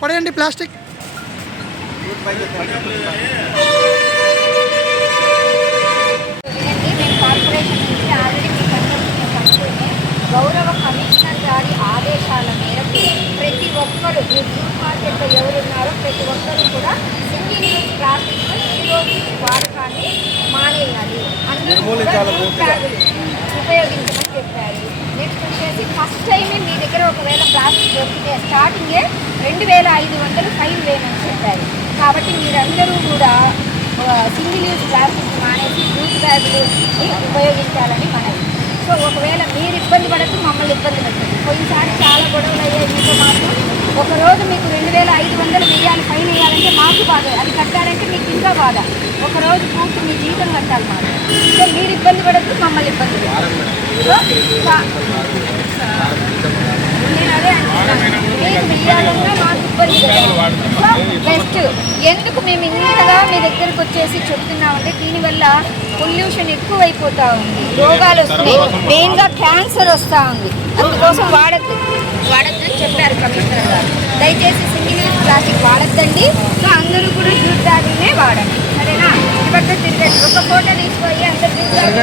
పడేయండి ప్లాస్టిక్. గౌరవ కమిషనర్ గారి ఆదేశాల మేరకు ప్రతి ఒక్కరు జ్యూస్ మార్కెట్లో ఎవరున్నారో ప్రతి ఒక్కరు కూడా సింగిల్ యూజ్ ప్లాస్టిక్ ఈ రోజు వాడకాన్ని మానేయాలి అందరూ ఉపయోగించమని చెప్పారు. నెక్స్ట్ వచ్చేసి ఫస్ట్ టైమే మీ దగ్గర ఒకవేళ ప్లాస్టిక్ దొరికితే స్టార్టింగే రెండు వేల ఐదు వందలు ఫైన్ వేయమని చెప్పారు. కాబట్టి మీరందరూ కూడా సింగిల్ యూజ్ ప్లాస్టిక్ మానేసి జ్యూస్ బ్యాగులు ఉపయోగించాలని మనవి. సో ఒకవేళ మీరు ఇబ్బంది పడచ్చు మమ్మల్ని ఇబ్బంది పెట్టదు పోయినసారి చాలా గొడవలు అయ్యాయి మీతో మాకు ఒకరోజు మీకు రెండు వేల ఐదు వందలు వెయ్యాలి ఫైన్ వేయాలంటే మాకు బాధ. అది కట్టాలంటే మీకు ఇంకా బాధ. ఒక రోజు పూర్తి మీ జీతం కట్టాలి మాకు. సో మీరు ఇబ్బంది పడద్దు మమ్మల్ని ఇబ్బంది పడదు నేను అదే మీకు. సో బెస్ట్ ఎందుకు మేము ఇంతగా మీ దగ్గరకు వచ్చేసి చెప్తున్నామంటే దీనివల్ల పొల్యూషన్ ఎక్కువైపోతా ఉంది రోగాలు వస్తున్నాయి. మెయిన్గా క్యాన్సర్ వస్తూ ఉంది. అందుకోసం వాడద్దు. వాడద్దు అని చెప్పారు కమిషనర్ గారు. దయచేసి సింగిల్ యూజ్ ప్లాస్టిక్ వాడద్దండి. సో అందరూ కూడా జ్యూస్ బ్యాగులనే వాడండి. సరేనా? పక్క తిరగండి. ఒక ఫోటో తీసుకొని అందరు బ్యాగ్